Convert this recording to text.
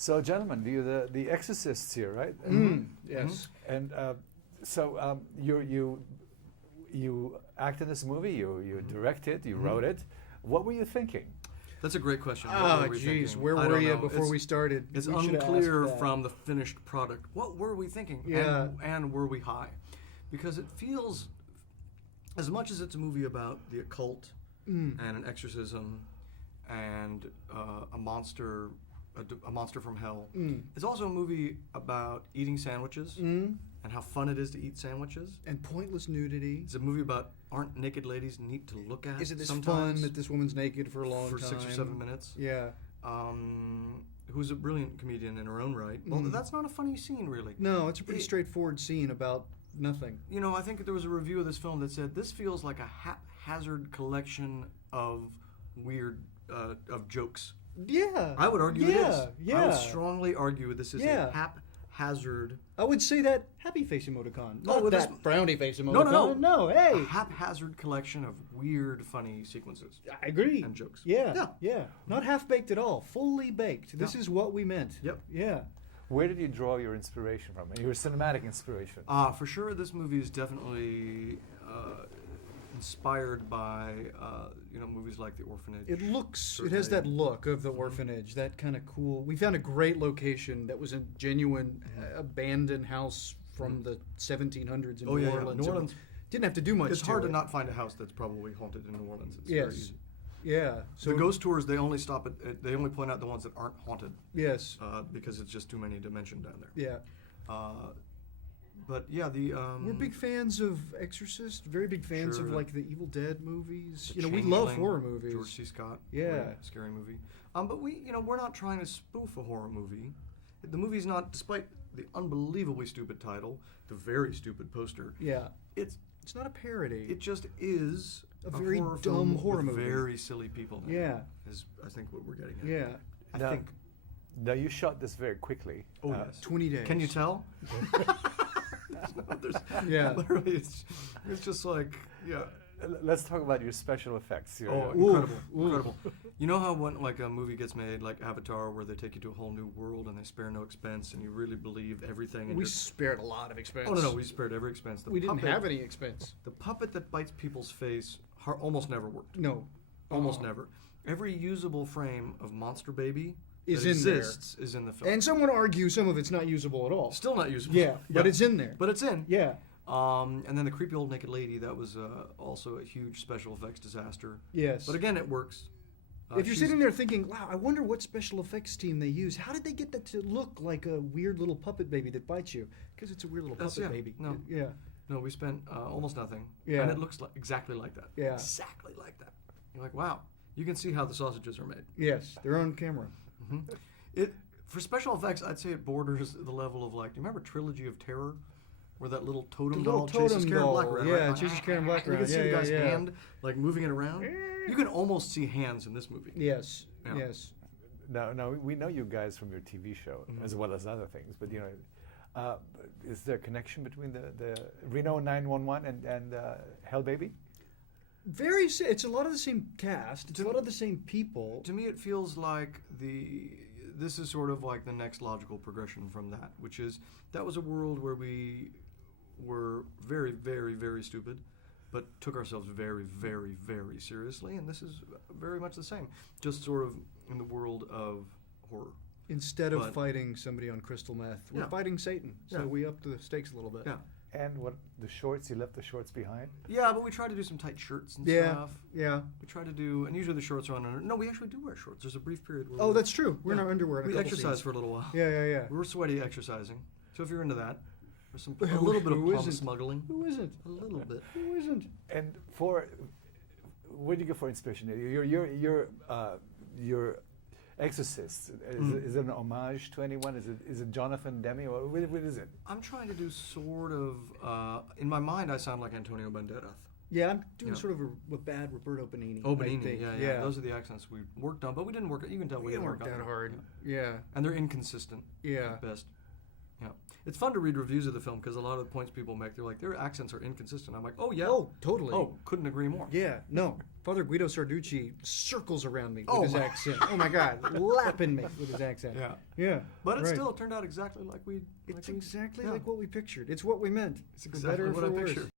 So, gentlemen, the exorcists here, right? Yes. And so you act in this movie, you direct it, you wrote it. What were you thinking? That's a great question. What Oh, were we jeez, thinking? where I were don't you know. before we started? It's We should have unclear asked that. from the finished product. What were we thinking? Yeah. And were we high? Because it feels, as much as it's a movie about the occult and an exorcism and a monster from hell, it's also a movie about eating sandwiches and how fun it is to eat sandwiches. And pointless nudity. It's a movie about aren't naked ladies neat to look at? Is it this sometimes fun that this woman's naked for a long for time? 6 or 7 minutes? Yeah. Who's a brilliant comedian in her own right. Well, that's not a funny scene, really. No, it's a pretty straightforward scene about nothing. You know, I think there was a review of this film that said this feels like a haphazard collection of weird of jokes. Yeah. I would argue it is. Yeah. I would strongly argue this is Yeah. a haphazard. I would say that happy face emoticon. Oh, Not well, that frowny face emoticon. No, A hey. haphazard collection of weird, funny sequences I agree. and jokes. Yeah. Not half baked at all. Fully baked. This is what we meant. Yep. Yeah. Where did you draw your inspiration from? Your cinematic inspiration? For sure, this movie is definitely inspired by movies like The Orphanage. It looks, Certainly. it has that look of the orphanage, that kind of cool. We found a great location that was a genuine abandoned house from the 1700s in New Orleans. New Orleans. Didn't have to do much. It's hard to to it. not find a house that's probably haunted in New Orleans. It's Yes. very easy. Yeah. So The ghost tours, they only stop at, they only point out the ones that aren't haunted Yes. because it's just too many to mention down there. Yeah. But yeah, the We're big fans of Exorcist. Very big fans of Sure. like the Evil Dead movies. The We love Changeling, horror movies. George C. Scott, Yeah. great scary movie. But we're not trying to spoof a horror movie. The movie's not, despite the unbelievably stupid title, the very stupid poster. Yeah. It's not a parody. It just is A very horror dumb film horror with movie. very silly people. In it, Yeah. is I think what we're getting at. Yeah. I Now- think. Now, you shot this very quickly. Oh yes. 20 days. Can you tell? Yeah. Literally, it's just like Let's talk about your special effects. Oh, incredible. You know how when like a movie gets made, like Avatar, where they take you to a whole new world and they spare no expense, and you really believe everything. And We you're- spared a lot of expense. oh no, we spared every expense. We didn't have any expense. The puppet that bites people's face almost never worked. No. Almost never. Every usable frame of Monster Baby Is that in there. exists is in the film. And some would argue some of it's not usable at all. Still not usable. Yeah, but it's in there. But it's in. Yeah. And then the creepy old naked lady, that was also a huge special effects disaster. Yes. But again, it works. If you're she's- sitting there thinking, wow, I wonder what special effects team they use. How did they get that to look like a weird little puppet baby that bites you? Because it's a weird little That's- puppet yeah, baby. no. Yeah. No, we spent almost nothing. Yeah. And it looks exactly like that. Yeah. Exactly like that. You're like, wow. You can see how the sausages are made. Yes, they're on camera. For special effects, I'd say it borders the level of like, do you remember Trilogy of Terror? Where that little totem The little doll chases totem Karen doll, Black around. yeah, right? chases Karen Black You around, can see yeah, the yeah, guy's yeah. hand like moving it around. You can almost see hands in this movie. Yes. Yeah. Yes. Now, we know you guys from your TV show as well as other things, but is there a connection between the Reno 911 and Hell Baby? It's a lot of the same cast. It's a lot of the same people. To me, it feels like this is sort of like the next logical progression from that, which is that was a world where we were very, very, very stupid, but took ourselves very, very, very seriously, and this is very much the same, just sort of in the world of horror. Instead of But- fighting somebody on crystal meth, we're Yeah. fighting Satan. So Yeah. we upped the stakes a little bit. Yeah. And what the shorts? You left the shorts behind. Yeah, but we try to do some tight shirts and Yeah. stuff. Yeah. We try to do, and usually the shorts are on under. No, we actually do wear shorts. There's a brief period where Oh, that's true. We're in our underwear. In we a couple exercise scenes. for a little while. Yeah. We're sweaty exercising. So if you're into that, there's a Who- little bit of who plum isn't? smuggling. Who isn't? A little bit. Who isn't? And where do you go for inspiration? Your Exorcist. Is it an homage to anyone? Is it Jonathan Demme? Or what is it? I'm trying to do sort of. In my mind, I sound like Antonio Banderas. Yeah, I'm doing Yeah. sort of a bad Roberto Benigni. Oh, I Benigni. think. Yeah. Those are the accents we worked on, but we didn't work. You can tell we We didn't didn't work on that them. hard. Yeah. Yeah. And they're inconsistent. Yeah. At best. Yeah. It's fun to read reviews of the film because a lot of the points people make, they're like, their accents are inconsistent. I'm like, oh, yeah. Oh, totally. Oh, couldn't agree more. Yeah, no. Father Guido Sarducci circles around me with Oh his my- accent. Oh my God, lapping me with his accent. Yeah. Yeah. But it right. still turned out exactly like we... It's like we- exactly yeah. like what we pictured. It's what we meant. It's For exactly better or what I for worse. pictured.